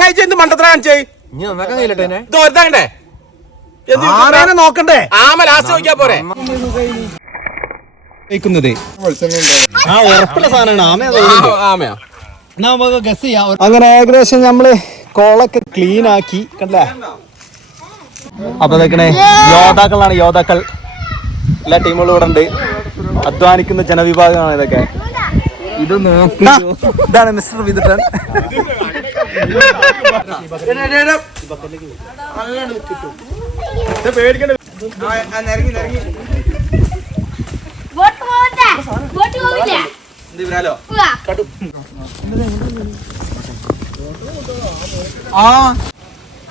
ചങ്ങാഴ്ച എന്ത് മണ്ടത്ര കാണിച്ചേ നോക്കണ്ടേ ആമ ലാസ്റ്റ് നോക്കിയാ പോരെ അങ്ങനെ ഏകദേശം നമ്മള് കോളൊക്കെ ക്ലീൻ ആക്കി കണ്ടേ. അപ്പൊ ഇതൊക്കെ യോദ്ധാക്കളാണ്, യോദ്ധാക്കൾ. എല്ലാ ടീമുകളും ഇവിടെ ഉണ്ട്. അധ്വാനിക്കുന്ന ജനവിഭാഗമാണ് ഇതൊക്കെ. ഇതാണ് മിസ്റ്റർ വിതുട്ടൻ.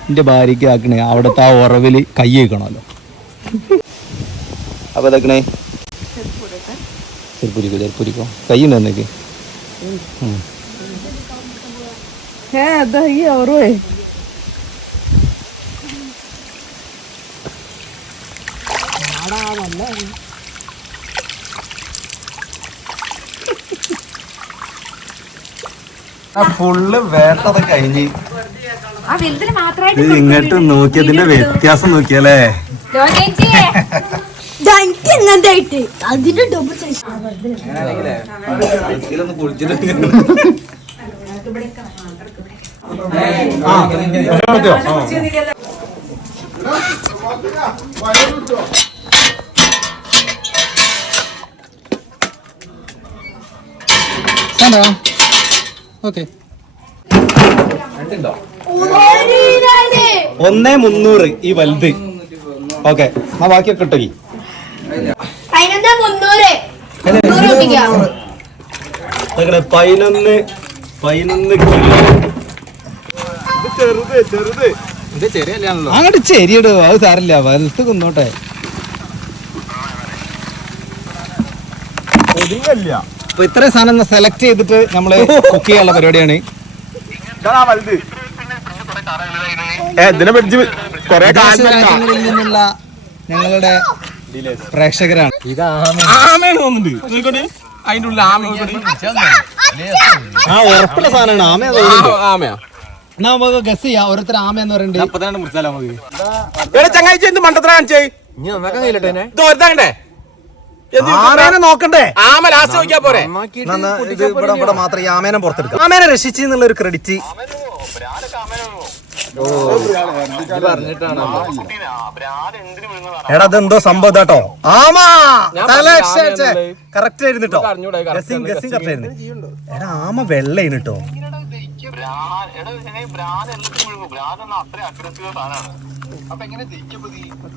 എന്റെ ഭാര്യക്ക് ആക്കണേ അവിടത്തെ ആ ഉറവില് കൈ വെക്കണല്ലോ. അപ്പൊ ഇതാക്കണേ ചെരുപ്പുരിക്കോ കൈ ഉണ്ട് എന്നൊക്കെ ഫുള്ള് വേട്ടത് കഴിഞ്ഞ് ഇങ്ങോട്ട് നോക്കിയതിന്റെ വ്യത്യാസം നോക്കിയല്ലേ. അതിന്റെ ഡബിൾ സൈസ് ഓക്കെ 1,300 ഈ വലുത്. ഓക്കെ ആ ബാക്കിയൊക്കെ ഇട്ടോ. 11 കിലോ. അങ്ങോട്ട് ചെരിയിടോ, അത് സാരില്ല, വലുത്ത് കുന്നോട്ടെ. അപ്പൊ ഇത്രയും സാധനം സെലക്ട് ചെയ്തിട്ട് നമ്മള് കുക്ക് ചെയ്യാനുള്ള പരിപാടിയാണ്. രാജ്യങ്ങളിൽ നിന്നുള്ള ഞങ്ങളുടെ പ്രേക്ഷകരാണ്. ഉറപ്പുള്ള സാധനമാണ് ആമയാ. എന്നാ നമുക്ക് ഗസ് ചെയ്യാം ഓരോരുത്തർ ആമയെന്ന് പറയുന്നുണ്ട്. ചങ്ങാഴ്ച എന്ത് മണ്ടത്ര കാണിച്ചേ നോക്കണ്ടേ ആമ ലാസ്റ്റ് നോക്കിയാ പോരെ. ഇവിടെ മാത്രം ഈ ആമേനെ പുറത്തെടുക്കാം. ആമേനെ രക്ഷിച്ചു എന്നുള്ള ഒരു ക്രെഡിറ്റ് എടാ അതെന്തോ സംഭവം കേട്ടോ. ആമാ കറക്റ്റ് ആയിരുന്നു കേട്ടോ. ഗസിങ് കറക്റ്റ് ആയിരുന്നു. എടാ ആമ വെള്ളയാണ് കേട്ടോ.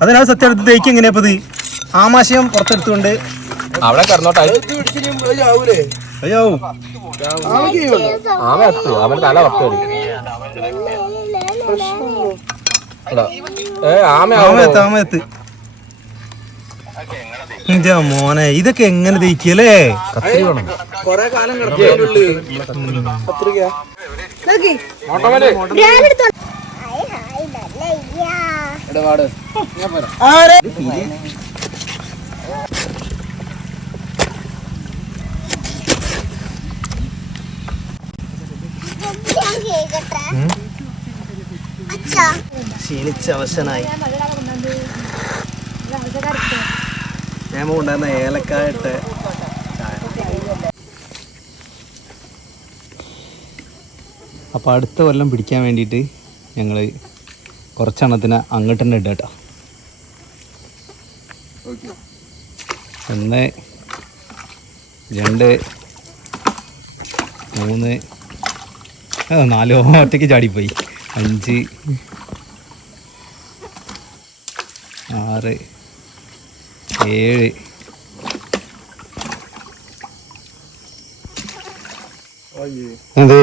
അതിനാണ് സത്യം എടുത്ത് തേക്ക് എങ്ങനെയാപ്പത് ആമാശയം പുറത്തെടുത്തുകൊണ്ട് അവിടെ കിടന്നോട്ടെ. അയ്യോ അവൻ തല പുറത്ത് മോനെ ഇതൊക്കെ എങ്ങനെ തേക്കല്ലേ. കൊറേ കാലം ക്ഷീണിച്ച അവശനായി ഞാൻ കൊണ്ടുവന്ന ഏലക്കായിട്ട് അപ്പോൾ അടുത്ത കൊല്ലം പിടിക്കാൻ വേണ്ടിയിട്ട് ഞങ്ങൾ കുറച്ചെണ്ണത്തിന് അങ്ങോട്ട് തന്നെ ഇടുക കേട്ടോ. 1 2 3 4 ഒറ്റയ്ക്ക് ചാടിപ്പോയി. 5 6 7 എന്ത്